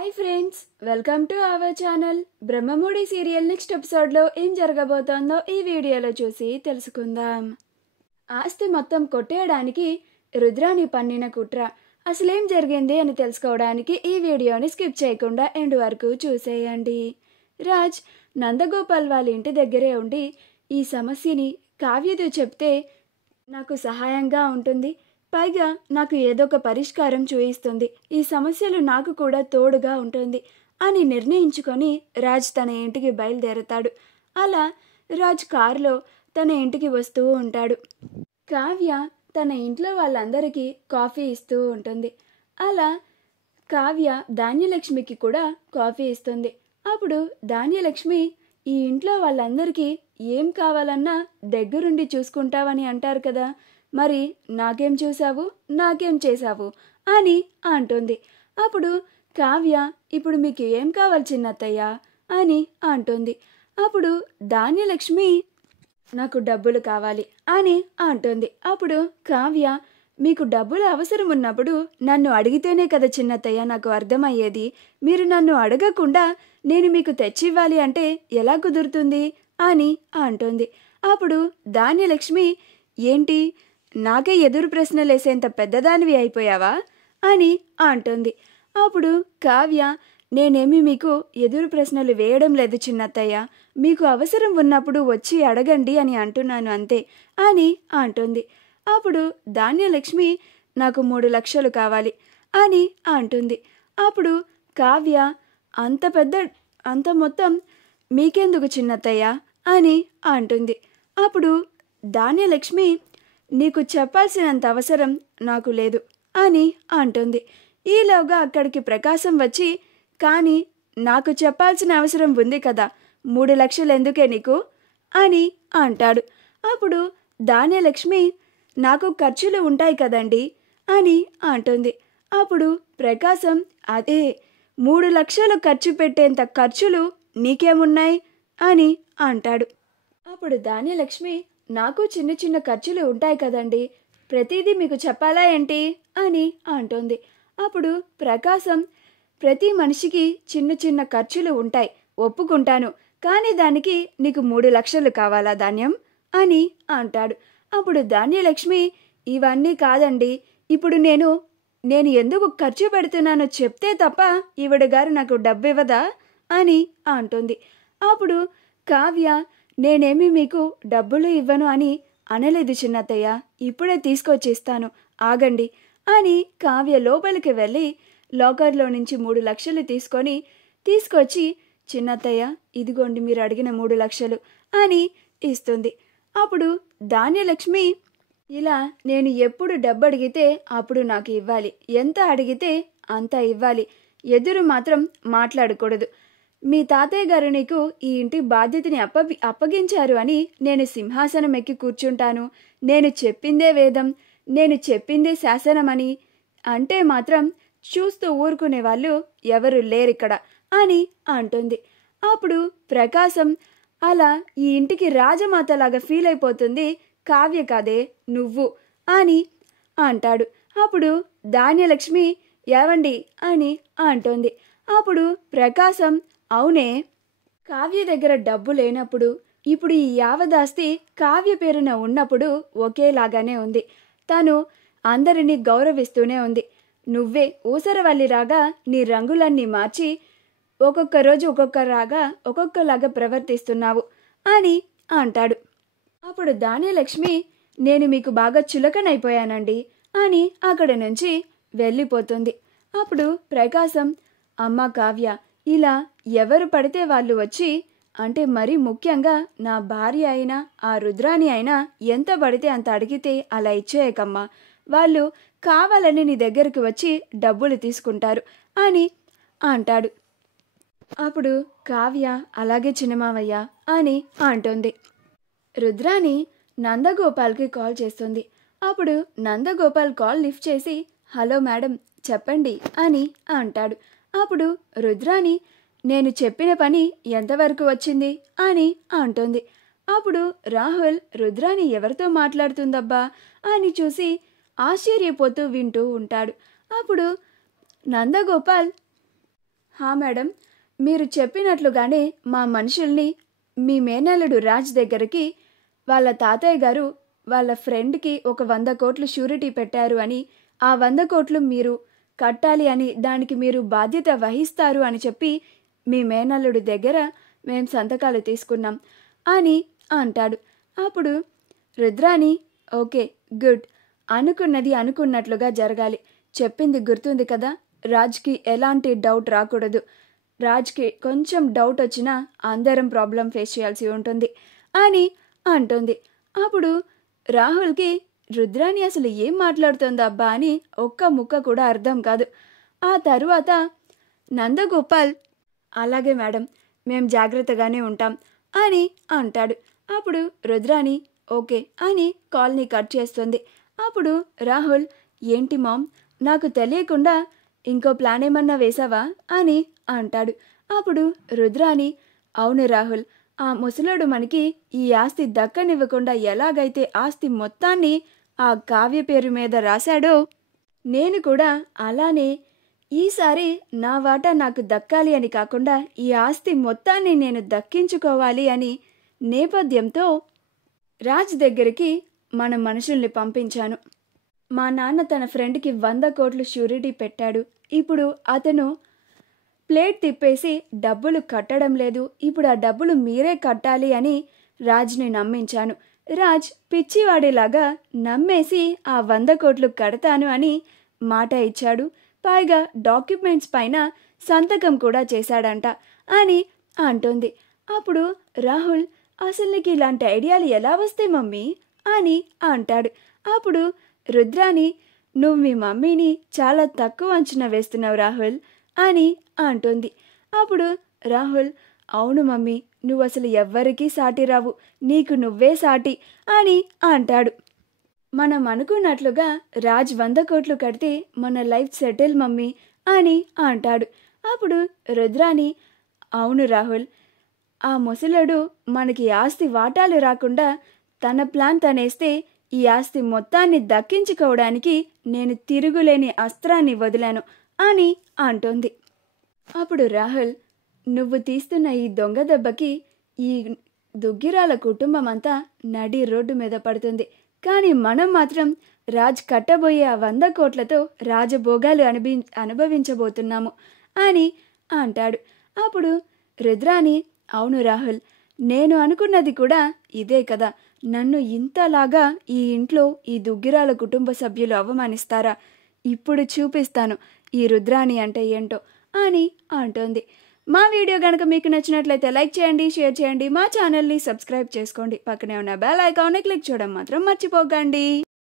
Hi friends, welcome to our channel. Brahmamudi serial next ఎపిసోడ్లో ఏం జరగబోతోందో ఈ వీడియోలో చూసి తెలుసుకుందాం. ఆస్తి మొత్తం కొట్టేయడానికి రుద్రాని పన్నిన కుట్ర అసలేం జరిగింది అని తెలుసుకోవడానికి ఈ వీడియోని స్కిప్ చేయకుండా ఎండ్ వరకు చూసేయండి. రాజ్ నందగోపాల్ వాళ్ళ ఇంటి దగ్గరే ఉండి ఈ సమస్యని కావ్యతో చెప్తే నాకు సహాయంగా ఉంటుంది, పైగా నాకు ఏదో ఒక పరిష్కారం చూయిస్తుంది, ఈ సమస్యలు నాకు కూడా తోడుగా ఉంటుంది అని నిర్ణయించుకొని రాజ్ తన ఇంటికి బయలుదేరతాడు. అలా రాజ్ కారులో తన ఇంటికి వస్తూ ఉంటాడు. కావ్య తన ఇంట్లో వాళ్ళందరికీ కాఫీ ఇస్తూ ఉంటుంది. అలా కావ్య ధాన్యలక్ష్మికి కూడా కాఫీ ఇస్తుంది. అప్పుడు ధాన్యలక్ష్మి, ఈ ఇంట్లో వాళ్ళందరికీ ఏం కావాలన్నా దగ్గరుండి చూసుకుంటావని అంటారు కదా, మరి నాకేం చూసావు, నాకేం చేశావు అని అంటుంది. అప్పుడు కావ్య, ఇప్పుడు మీకు ఏం కావాలి చిన్నత్తయ్య అని అంటుంది. అప్పుడు ధాన్యలక్ష్మి, నాకు డబ్బులు కావాలి అని అంటుంది. అప్పుడు కావ్య, మీకు డబ్బులు అవసరం ఉన్నప్పుడు నన్ను అడిగితేనే కదా చిన్నత్తయ్య నాకు అర్థమయ్యేది, మీరు నన్ను అడగకుండా నేను మీకు తెచ్చివ్వాలి అంటే ఎలా కుదురుతుంది అని అంటుంది. అప్పుడు ధాన్యలక్ష్మి, ఏంటి నాకే ఎదురు ప్రశ్నలేసేంత పెద్దదానివి అయిపోయావా అని అంటుంది. అప్పుడు కావ్య, నేనేమి మీకు ఎదురు ప్రశ్నలు వేయడం లేదు చిన్నత్తయ్య, మీకు అవసరం ఉన్నప్పుడు వచ్చి అడగండి అని అంటున్నాను అంతే అని అంటుంది. అప్పుడు ధాన్యలక్ష్మి, నాకు 3 లక్షలు కావాలి అని అంటుంది. అప్పుడు కావ్య, అంత మొత్తం మీకెందుకు చిన్నత్తయ్య అని అంటుంది. అప్పుడు ధాన్యలక్ష్మి, నీకు చెప్పాల్సినంత అవసరం నాకు లేదు అని అంటుంది. ఈలోగా అక్కడికి ప్రకాశం వచ్చి, కానీ నాకు చెప్పాల్సిన అవసరం ఉంది కదా, 3 లక్షలు ఎందుకే నీకు అని అంటాడు. అప్పుడు ధాన్యలక్ష్మి, నాకు ఖర్చులు ఉంటాయి కదండి అని అంటుంది. అప్పుడు ప్రకాశం, అదే 3 లక్షలు ఖర్చు పెట్టేంత ఖర్చులు నీకేమున్నాయి అని అంటాడు. అప్పుడు ధాన్యలక్ష్మి, నాకు చిన్న చిన్న ఖర్చులు ఉంటాయి కదండి, ప్రతిదీ మీకు చెప్పాలా ఏంటి అని అంటుంది. అప్పుడు ప్రకాశం, ప్రతి మనిషికి చిన్న చిన్న ఖర్చులు ఉంటాయి, ఒప్పుకుంటాను, కానీ దానికి నీకు 3 లక్షలు కావాలా ధాన్యం అని అంటాడు. అప్పుడు ధాన్యలక్ష్మి, ఇవన్నీ కాదండి, ఇప్పుడు నేను ఎందుకు ఖర్చు పెడుతున్నానో చెప్తే తప్ప ఈవిడ గారు నాకు డబ్బు ఇవ్వదా అని అంటుంది. అప్పుడు కావ్య, నేనేమి మీకు డబ్బులు ఇవ్వను అని అనలేదు చిన్నత్తయ్య, ఇప్పుడే తీసుకొచ్చిస్తాను ఆగండి అని కావ్య లోపలికి వెళ్ళి లాకర్లో నుంచి 3 లక్షలు తీసుకొచ్చి, చిన్నత్తయ్య ఇదిగోండి మీరు అడిగిన 3 లక్షలు అని ఇస్తుంది. అప్పుడు ధాన్యలక్ష్మి, ఇలా నేను ఎప్పుడు డబ్బు అడిగితే అప్పుడు నాకు ఇవ్వాలి, ఎంత అడిగితే అంత ఇవ్వాలి, ఎదురు మాత్రం మాట్లాడకూడదు, మీ తాతయ్య గారు నీకు ఈ ఇంటి బాధ్యతని అప్పగించారు అని నేను సింహాసనం ఎక్కి కూర్చుంటాను, నేను చెప్పిందే వేదం, నేను చెప్పిందే శాసనమని అంటే మాత్రం చూస్తూ ఊరుకునే వాళ్ళు ఎవరు లేరిక్కడ అని అంటుంది. అప్పుడు ప్రకాశం, అలా ఈ ఇంటికి రాజమాతలాగా ఫీల్ అయిపోతుంది కావ్య కాదే నువ్వు అని అంటాడు. అప్పుడు ధాన్యలక్ష్మి, ఏవండి అని అంటుంది. అప్పుడు ప్రకాశం, అవునే, కావ్య దగ్గర డబ్బు లేనప్పుడు ఇప్పుడు ఈ యావదాస్తి కావ్య పేరున ఉన్నప్పుడు ఒకేలాగానే ఉంది, తను అందరినీ గౌరవిస్తూనే ఉంది, నువ్వే ఊసరవల్లిరాగా నీ రంగులన్నీ మార్చి ఒక్కొక్క రోజు ఒక్కొక్కలాగా ప్రవర్తిస్తున్నావు అని అంటాడు. అప్పుడు ధాన్యలక్ష్మి, నేను మీకు బాగా చులకనైపోయానండి అని అక్కడ నుంచి వెళ్ళిపోతుంది. అప్పుడు ప్రకాశం, అమ్మ కావ్య, ఇలా ఎవరు పడితే వాళ్ళు వచ్చి, అంటే మరీ ముఖ్యంగా నా భార్య అయినా ఆ రుద్రాని అయినా ఎంత పడితే అంత అడిగితే అలా ఇచ్చేయకమ్మా, వాళ్ళు కావాలని నీ దగ్గరికి వచ్చి డబ్బులు తీసుకుంటారు అని అంటాడు. అప్పుడు కావ్య, అలాగే చిన్నమావయ్య అని అంటుంది. రుద్రాని నందగోపాల్కి కాల్ చేస్తుంది. అప్పుడు నందగోపాల్ కాల్ లిఫ్ట్ చేసి, హలో మేడం చెప్పండి అని అంటాడు. అప్పుడు రుద్రాని, నేను చెప్పిన పని ఎంతవరకు వచ్చింది అని అంటుంది. అప్పుడు రాహుల్, రుద్రాని ఎవరితో మాట్లాడుతుందబ్బా అని చూసి ఆశ్చర్యపోతూ వింటూ ఉంటాడు. అప్పుడు నందగోపాల్, హా మేడం, మీరు చెప్పినట్లుగానే మా మనుషుల్ని మీ మేనల్లుడు రాజ్ దగ్గరికి వాళ్ళ తాతయ్య గారు వాళ్ళ ఫ్రెండ్కి ఒక 100 కోట్లు షూరిటీ పెట్టారు అని, ఆ 100 కోట్లు మీరు కట్టాలి అని, దానికి మీరు బాధ్యత వహిస్తారు అని చెప్పి మీ మేనల్లుడి దగ్గర మేం సంతకాలు తీసుకున్నాం అని అంటాడు. అప్పుడు రుద్రాని ఓకే గుడ్, అనుకున్నది అనుకున్నట్లుగా జరగాలి, చెప్పింది గుర్తుంది కదా, రాజ్కి ఎలాంటి డౌట్ రాకూడదు, రాజ్కి కొంచెం డౌట్ వచ్చినా అందరం ప్రాబ్లం ఫేస్ చేయాల్సి ఉంటుంది అని అంటుంది. అప్పుడు రాహుల్కి రుద్రాని అసలు ఏం మాట్లాడుతుందా అబ్బా అని ఒక్క ముక్క కూడా అర్థం కాదు. ఆ తరువాత నందగోపాల్ అలాగే మేడం, మేం జాగ్రత్తగానే ఉంటాం అని అంటాడు. అప్పుడు రుద్రాని ఓకే అని కాల్ని కట్ చేస్తుంది. అప్పుడు రాహుల్ ఏంటి మామ్, నాకు తెలియకుండా ఇంకో ప్లాన్ ఏమన్నా వేసావా అని అంటాడు. అప్పుడు రుద్రాని అవును రాహుల్, ఆ ముసలోడు మనకి ఈ ఆస్తి దక్కనివ్వకుండా ఎలాగైతే ఆస్తి మొత్తాన్ని ఆ కావ్య పేరు మీద రాశాడో, నేను కూడా అలానే ఈసారి నా వాటా నాకు దక్కాలి అని కాకుండా ఈ ఆస్తి మొత్తాన్ని నేను దక్కించుకోవాలి అని నేపథ్యంతో రాజ్ దగ్గరికి మన మనుషుల్ని పంపించాను. మా నాన్న తన ఫ్రెండ్కి 100 కోట్లు షూరిటీ పెట్టాడు. ఇప్పుడు అతను ప్లేట్ తిప్పేసి డబ్బులు కట్టడం లేదు, ఇప్పుడు ఆ డబ్బులు మీరే కట్టాలి అని రాజ్ని నమ్మించాను. రాజ్ పిచ్చివాడిలాగా నమ్మేసి ఆ 100 కోట్లు కడతాను అని మాట ఇచ్చాడు. పైగా డాక్యుమెంట్స్ పైన సంతకం కూడా చేశాడంట అని అంటుంది. అప్పుడు రాహుల్ అసలు నీకు ఇలాంటి ఐడియాలు ఎలా వస్తాయి మమ్మీ అని అంటాడు. అప్పుడు రుద్రాని నువ్వు మీ మమ్మీని చాలా తక్కువ అంచనా వేస్తున్నావు రాహుల్ అని అంటుంది. అప్పుడు రాహుల్ అవును మమ్మీ, నువ్వు అసలు ఎవ్వరికీ సాటి రావు, నీకు నువ్వే సాటి అని అంటాడు. మనం అనుకున్నట్లుగా రాజ్ 100 కోట్లు కడితే మన లైఫ్ సెటిల్ మమ్మీ అని అంటాడు. అప్పుడు రుద్రాని అవును రాహుల్, ఆ ముసలుడు మనకి ఆస్తి వాటాలు రాకుండా తన ప్లాన్ తనేస్తే ఈ ఆస్తి మొత్తాన్ని దక్కించుకోవడానికి నేను తిరుగులేని అస్త్రాన్ని వదిలాను అని అంటుంది. అప్పుడు రాహుల్ నువ్వు తీస్తున్న ఈ దొంగ దెబ్బకి ఈ దుగ్గిరాల కుటుంబం అంతా నడి రోడ్డు మీద పడుతుంది, కానీ మనం మాత్రం రాజ్ కట్టబోయే ఆ 100 కోట్లతో రాజభోగాలు అనుభవించబోతున్నాము అని అంటాడు. అప్పుడు రుద్రాని అవును రాహుల్, నేను అనుకున్నది కూడా ఇదే కదా, నన్ను ఇంతలాగా ఈ ఇంట్లో ఈ దుగ్గిరాల కుటుంబ సభ్యులు అవమానిస్తారా, ఇప్పుడు చూపిస్తాను ఈ రుద్రాని అంటే ఏంటో అని అంటోంది. మా వీడియో కనుక మీకు నచ్చినట్లయితే లైక్ చేయండి, షేర్ చేయండి, మా ఛానల్ని సబ్స్క్రైబ్ చేసుకోండి, పక్కనే ఉన్న బెల్ ఐకాన్ని క్లిక్ చేయడం మాత్రం మర్చిపోకండి.